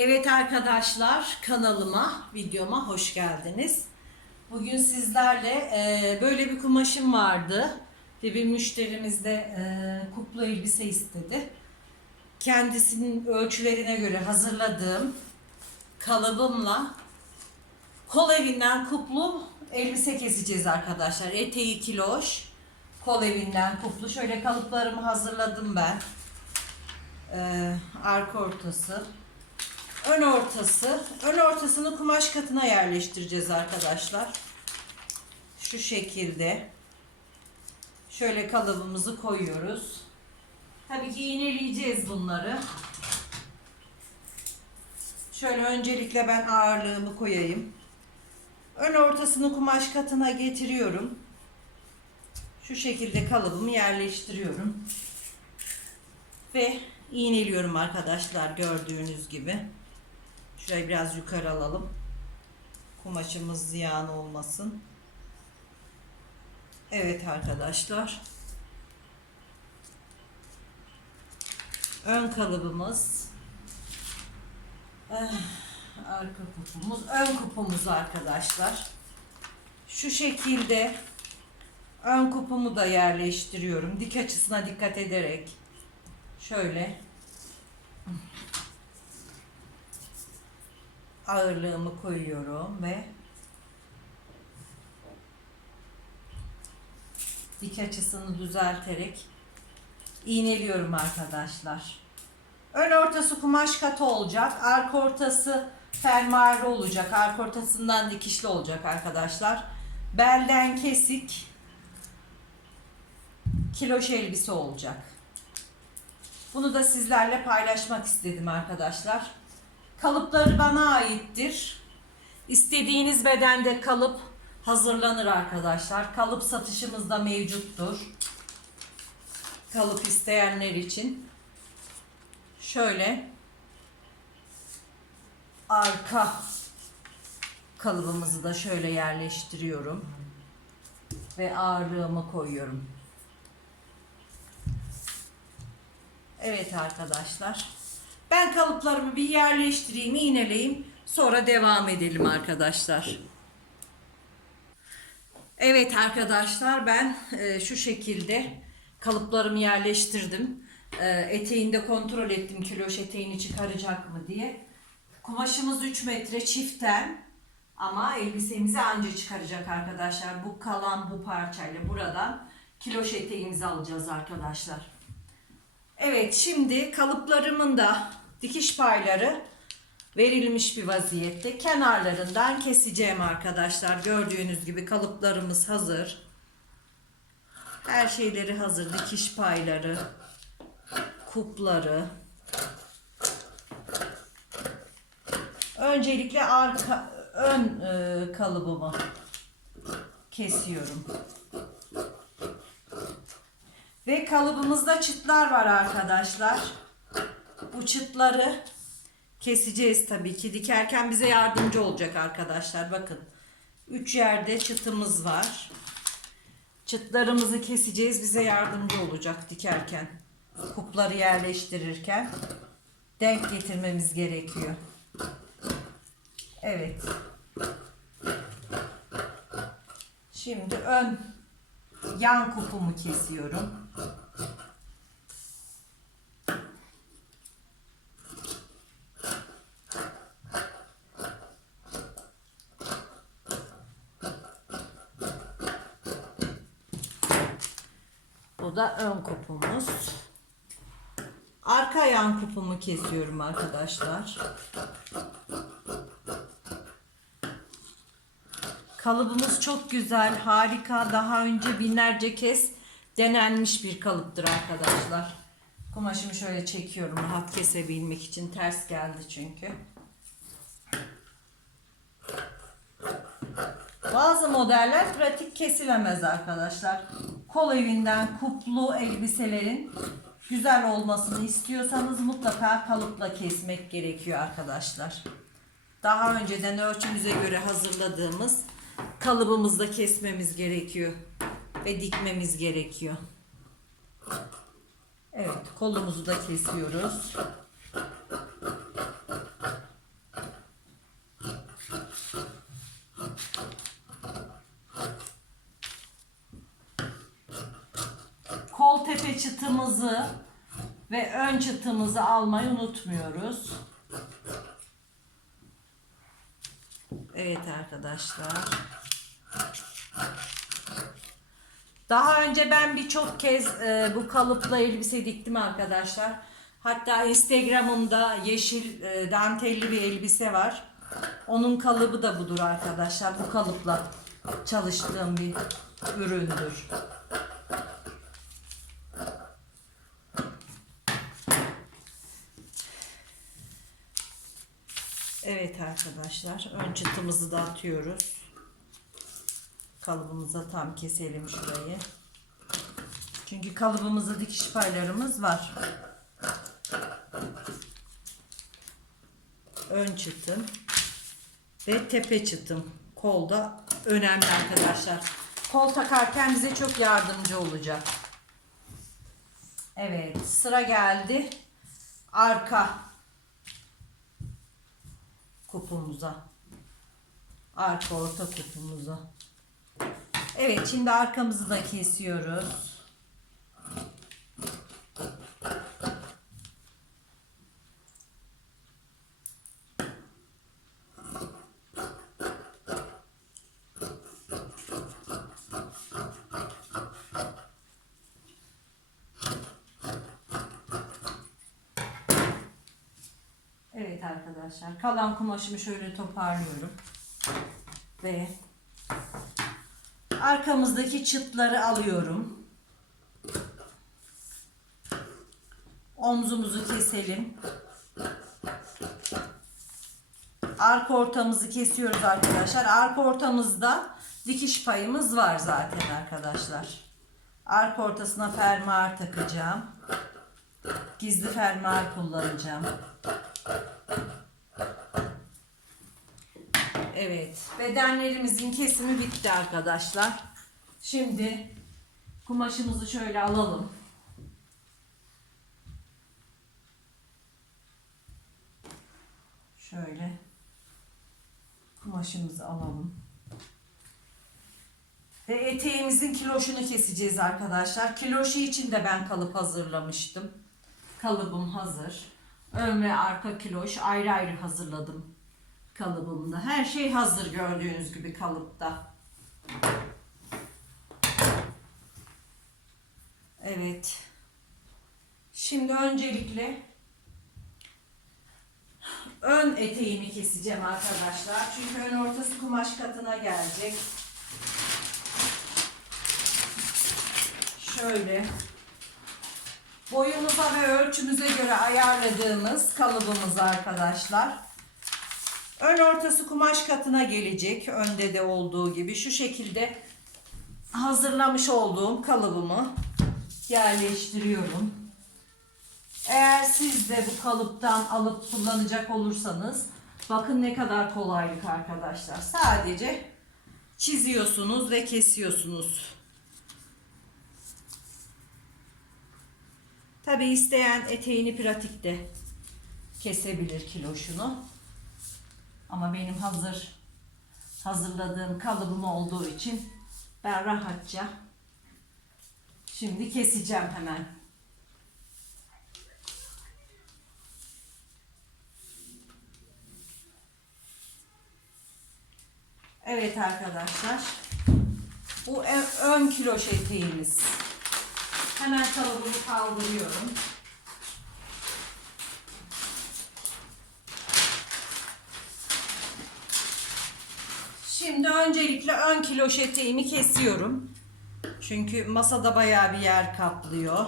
Evet arkadaşlar kanalıma, videoma hoş geldiniz. Bugün sizlerle e, böyle bir kumaşım vardı. Ve bir müşterimiz de e, kuplu elbise istedi. Kendisinin ölçülerine göre hazırladığım kalıbımla kol evinden kuplu elbise keseceğiz arkadaşlar. Eteği kiloş, kol evinden kuplu. Şöyle kalıplarımı hazırladım ben. E, arka ortası, ön ortası. Ön ortasını kumaş katına yerleştireceğiz arkadaşlar. Şu şekilde. Şöyle kalıbımızı koyuyoruz. Tabii ki iğneleyeceğiz bunları. Şöyle öncelikle ben ağırlığımı koyayım. Ön ortasını kumaş katına getiriyorum. Şu şekilde kalıbımı yerleştiriyorum. Ve iğneliyorum arkadaşlar gördüğünüz gibi. Şurayı biraz yukarı alalım. Kumaşımız ziyan olmasın. Evet arkadaşlar. Ön kalıbımız. Eh, arka kupumuz. Ön kupumuz arkadaşlar. Şu şekilde ön kupumu da yerleştiriyorum. Dik açısına dikkat ederek. Şöyle. Ağırlığımı koyuyorum ve dik açısını düzelterek iğneliyorum arkadaşlar. Ön ortası kumaş katı olacak. Arka ortası fermuarlı olacak. Arka ortasından dikişli olacak arkadaşlar. Belden kesik kiloş elbise olacak. Bunu da sizlerle paylaşmak istedim arkadaşlar. Kalıpları bana aittir. İstediğiniz bedende kalıp hazırlanır arkadaşlar. Kalıp satışımız da mevcuttur. Kalıp isteyenler için. Şöyle arka kalıbımızı da şöyle yerleştiriyorum ve ağırlığımı koyuyorum. Evet arkadaşlar. Ben kalıplarımı bir yerleştireyim, iğneleyeyim. Sonra devam edelim arkadaşlar. Evet arkadaşlar ben e, şu şekilde kalıplarımı yerleştirdim. E, eteğini de kontrol ettim kiloş eteğini çıkaracak mı diye. Kumaşımız 3 metre çiften ama elbisemizi anca çıkaracak arkadaşlar. Bu kalan bu parçayla buradan kiloş eteğimizi alacağız arkadaşlar. Evet şimdi kalıplarımın da dikiş payları verilmiş bir vaziyette. Kenarlarından keseceğim arkadaşlar. Gördüğünüz gibi kalıplarımız hazır. Her şeyleri hazır. Dikiş payları, kupları. Öncelikle arka ön e, kalıbımı kesiyorum. Ve kalıbımızda çıtlar var arkadaşlar. Bu çıtları keseceğiz tabii ki. Dikerken bize yardımcı olacak arkadaşlar. Bakın. Üç yerde çıtımız var. Çıtlarımızı keseceğiz. Bize yardımcı olacak dikerken. Kupları yerleştirirken. Denk getirmemiz gerekiyor. Evet. Şimdi ön yan kupumu kesiyorum. Bu da ön kupumuz. Arka yan kupumu kesiyorum arkadaşlar. Kalıbımız çok güzel, harika. Daha önce binlerce kez denenmiş bir kalıptır arkadaşlar. Kumaşımı şöyle çekiyorum rahat kesebilmek için. Ters geldi çünkü. Bazı modeller pratik kesilemez arkadaşlar. Kol evinden kuplu elbiselerin güzel olmasını istiyorsanız mutlaka kalıpla kesmek gerekiyor arkadaşlar. Daha önceden ölçümüze göre hazırladığımız kalıbımızda kesmemiz gerekiyor. Ve dikmemiz gerekiyor. Evet kolumuzu da kesiyoruz. Kol tepe çıtımızı ve ön çıtımızı almayı unutmuyoruz. Evet arkadaşlar. Daha önce ben birçok kez e, bu kalıpla elbise diktim arkadaşlar. Hatta Instagram'ımda yeşil e, dantelli bir elbise var. Onun kalıbı da budur arkadaşlar. Bu kalıpla çalıştığım bir üründür. Evet arkadaşlar. Ön çıtımızı da atıyoruz. Kalıbımıza tam keselim şurayı. Çünkü kalıbımızda dikiş paylarımız var. Ön çıtım ve tepe çıtım. Kolda önemli arkadaşlar. Kol takarken bize çok yardımcı olacak. Evet sıra geldi. Arka kupumuza. Arka orta kupumuza. Evet şimdi arkamızı da kesiyoruz. Evet arkadaşlar kalan kumaşımı şöyle toparlıyorum. Ve arkamızdaki çıtları alıyorum. Omzumuzu keselim. Arka ortamızı kesiyoruz arkadaşlar. Arka ortamızda dikiş payımız var zaten arkadaşlar. Arka ortasına fermuar takacağım. Gizli fermuar kullanacağım. Evet, bedenlerimizin kesimi bitti arkadaşlar. Şimdi kumaşımızı şöyle alalım. Şöyle kumaşımızı alalım. Ve eteğimizin kiloşunu keseceğiz arkadaşlar. Kiloşu için de ben kalıp hazırlamıştım. Kalıbım hazır. Ön ve arka kiloş ayrı ayrı hazırladım kalıbımda. Her şey hazır gördüğünüz gibi kalıpta. Evet. Şimdi öncelikle ön eteğimi keseceğim arkadaşlar. Çünkü ön ortası kumaş katına gelecek. Şöyle boyumuza ve ölçümüze göre ayarladığımız kalıbımız arkadaşlar. Ön ortası kumaş katına gelecek. Önde de olduğu gibi şu şekilde hazırlamış olduğum kalıbımı yerleştiriyorum. Eğer siz de bu kalıptan alıp kullanacak olursanız bakın ne kadar kolaylık arkadaşlar. Sadece çiziyorsunuz ve kesiyorsunuz. Tabi isteyen eteğini pratikte kesebilir kiloşunu. Ama benim hazır hazırladığım kalıbım olduğu için ben rahatça şimdi keseceğim hemen. Evet arkadaşlar. Bu ön- ön kiloş eteğimiz. Hemen kalıbımı kaldırıyorum. Şimdi öncelikle ön kiloş eteğimi kesiyorum. Çünkü masada bayağı bir yer kaplıyor.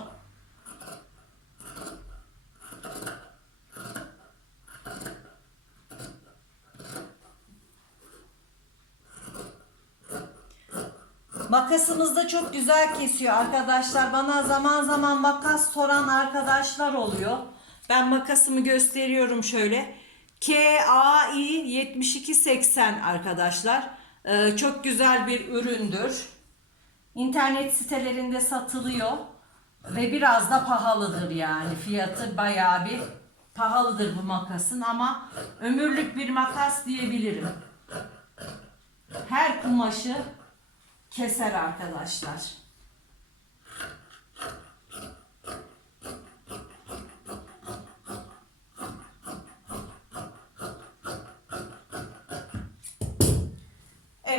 Makasımız da çok güzel kesiyor arkadaşlar. Bana zaman zaman makas soran arkadaşlar oluyor. Ben makasımı gösteriyorum şöyle. KAI 7280 arkadaşlar. Ee, çok güzel bir üründür. İnternet sitelerinde satılıyor. Ve biraz da pahalıdır yani. Fiyatı bayağı bir pahalıdır bu makasın ama ömürlük bir makas diyebilirim. Her kumaşı keser arkadaşlar.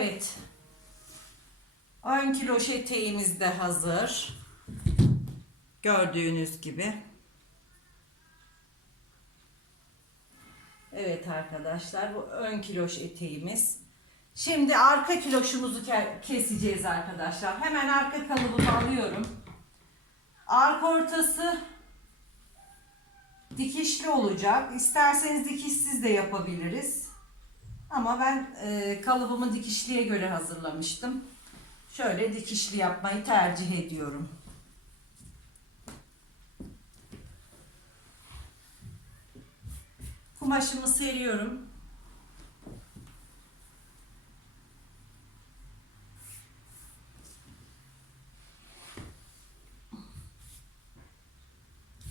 Evet. Ön kiloş eteğimiz de hazır. Gördüğünüz gibi. Evet arkadaşlar bu ön kiloş eteğimiz. Şimdi arka kiloşumuzu ke- keseceğiz arkadaşlar. Hemen arka kalıbımı alıyorum. Arka ortası dikişli olacak. İsterseniz dikişsiz de yapabiliriz. Ama ben e, kalıbımı dikişliye göre hazırlamıştım. Şöyle dikişli yapmayı tercih ediyorum. Kumaşımı seriyorum.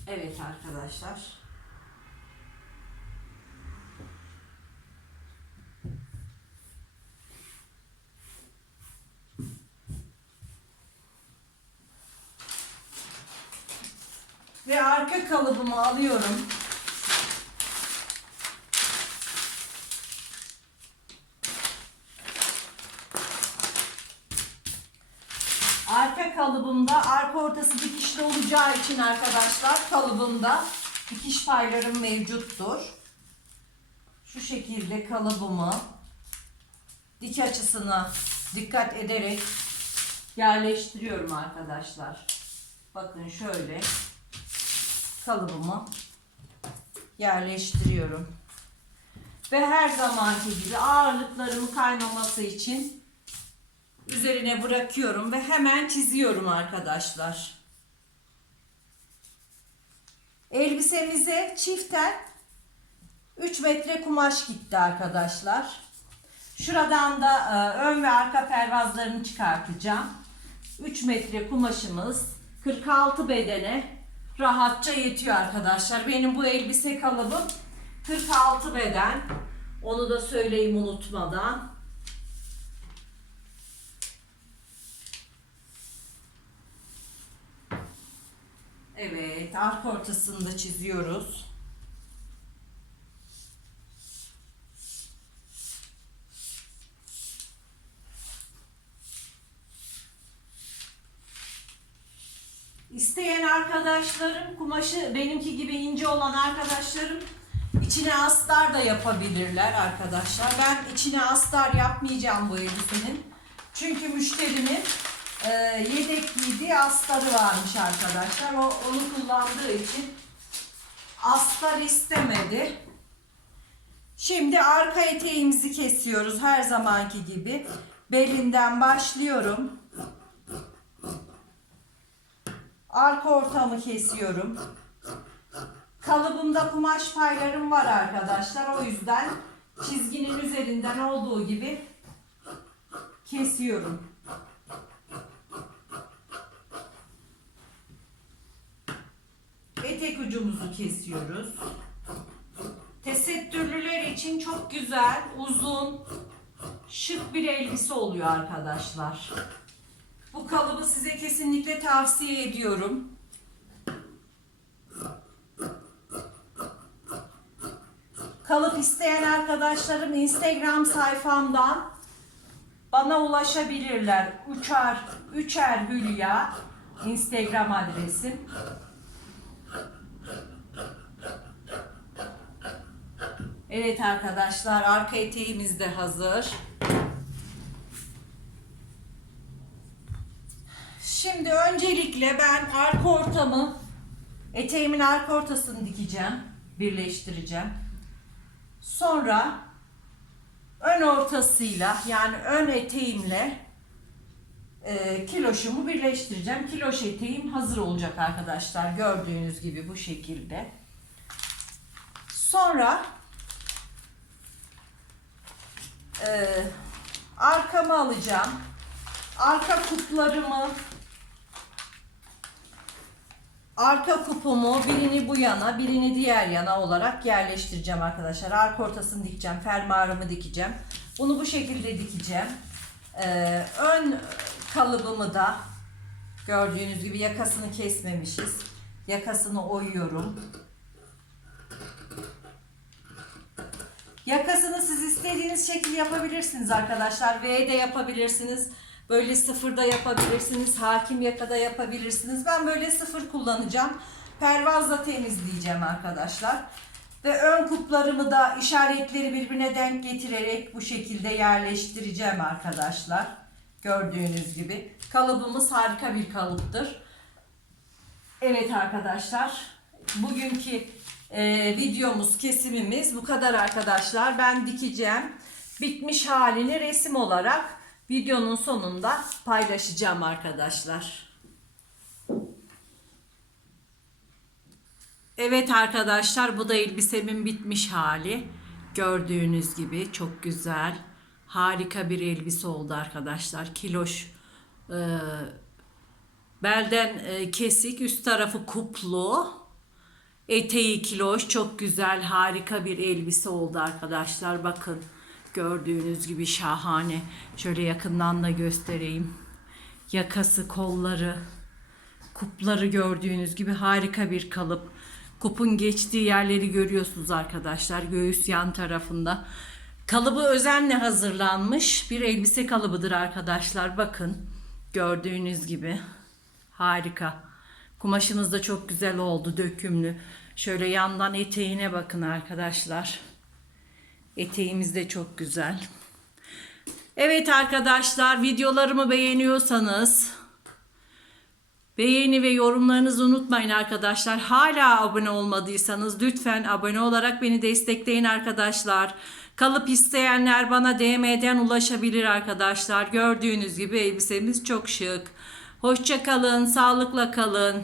Evet arkadaşlar. Ve arka kalıbımı alıyorum. Arka kalıbımda arka ortası dikişli olacağı için arkadaşlar kalıbımda dikiş paylarım mevcuttur. Şu şekilde kalıbımı dik açısına dikkat ederek yerleştiriyorum arkadaşlar. Bakın şöyle kalıbımı yerleştiriyorum. Ve her zamanki gibi ağırlıklarımı kaynaması için üzerine bırakıyorum ve hemen çiziyorum arkadaşlar. Elbisemize çiften 3 metre kumaş gitti arkadaşlar. Şuradan da e, ön ve arka pervazlarını çıkartacağım. 3 metre kumaşımız 46 bedene rahatça yetiyor arkadaşlar. Benim bu elbise kalıbım 46 beden. Onu da söyleyeyim unutmadan. Evet, arka ortasını da çiziyoruz. İsteyen arkadaşlarım, kumaşı benimki gibi ince olan arkadaşlarım içine astar da yapabilirler arkadaşlar. Ben içine astar yapmayacağım bu elbisenin. Çünkü müşterimin e, yedek giydiği astarı varmış arkadaşlar. O onu kullandığı için astar istemedi. Şimdi arka eteğimizi kesiyoruz her zamanki gibi. Belinden başlıyorum. Arka ortamı kesiyorum. Kalıbımda kumaş paylarım var arkadaşlar. O yüzden çizginin üzerinden olduğu gibi kesiyorum. Etek ucumuzu kesiyoruz. Tesettürlüler için çok güzel, uzun, şık bir elbise oluyor arkadaşlar. Bu kalıbı size kesinlikle tavsiye ediyorum. Kalıp isteyen arkadaşlarım Instagram sayfamdan bana ulaşabilirler. Uçar, Üçer Hülya Instagram adresim. Evet arkadaşlar arka eteğimiz de hazır. Şimdi öncelikle ben arka ortamı eteğimin arka ortasını dikeceğim. Birleştireceğim. Sonra ön ortasıyla yani ön eteğimle e, kiloşumu birleştireceğim. Kiloş eteğim hazır olacak arkadaşlar. Gördüğünüz gibi bu şekilde. Sonra e, arkamı alacağım. Arka kuplarımı arka kupumu birini bu yana birini diğer yana olarak yerleştireceğim arkadaşlar. Arka ortasını dikeceğim. Fermuarımı dikeceğim. Bunu bu şekilde dikeceğim. Ee, ön kalıbımı da gördüğünüz gibi yakasını kesmemişiz. Yakasını oyuyorum. Yakasını siz istediğiniz şekil yapabilirsiniz arkadaşlar. V de yapabilirsiniz. Böyle sıfırda yapabilirsiniz. Hakim yakada yapabilirsiniz. Ben böyle sıfır kullanacağım. Pervazla temizleyeceğim arkadaşlar. Ve ön kuplarımı da işaretleri birbirine denk getirerek bu şekilde yerleştireceğim arkadaşlar. Gördüğünüz gibi. Kalıbımız harika bir kalıptır. Evet arkadaşlar. Bugünkü e, videomuz, kesimimiz bu kadar arkadaşlar. Ben dikeceğim. Bitmiş halini resim olarak videonun sonunda paylaşacağım arkadaşlar. Evet arkadaşlar bu da elbisemin bitmiş hali. Gördüğünüz gibi çok güzel. Harika bir elbise oldu arkadaşlar. Kiloş e, belden e, kesik üst tarafı kuplu. Eteği kiloş çok güzel harika bir elbise oldu arkadaşlar. Bakın gördüğünüz gibi şahane. Şöyle yakından da göstereyim. Yakası kolları kupları gördüğünüz gibi harika bir kalıp. Kupun geçtiği yerleri görüyorsunuz arkadaşlar. Göğüs yan tarafında. Kalıbı özenle hazırlanmış bir elbise kalıbıdır arkadaşlar. Bakın gördüğünüz gibi harika. Kumaşınız da çok güzel oldu dökümlü. Şöyle yandan eteğine bakın arkadaşlar. Eteğimiz de çok güzel. Evet arkadaşlar videolarımı beğeniyorsanız Beğeni ve yorumlarınızı unutmayın arkadaşlar. Hala abone olmadıysanız lütfen abone olarak beni destekleyin arkadaşlar. Kalıp isteyenler bana DM'den ulaşabilir arkadaşlar. Gördüğünüz gibi elbisemiz çok şık. Hoşça kalın, sağlıkla kalın.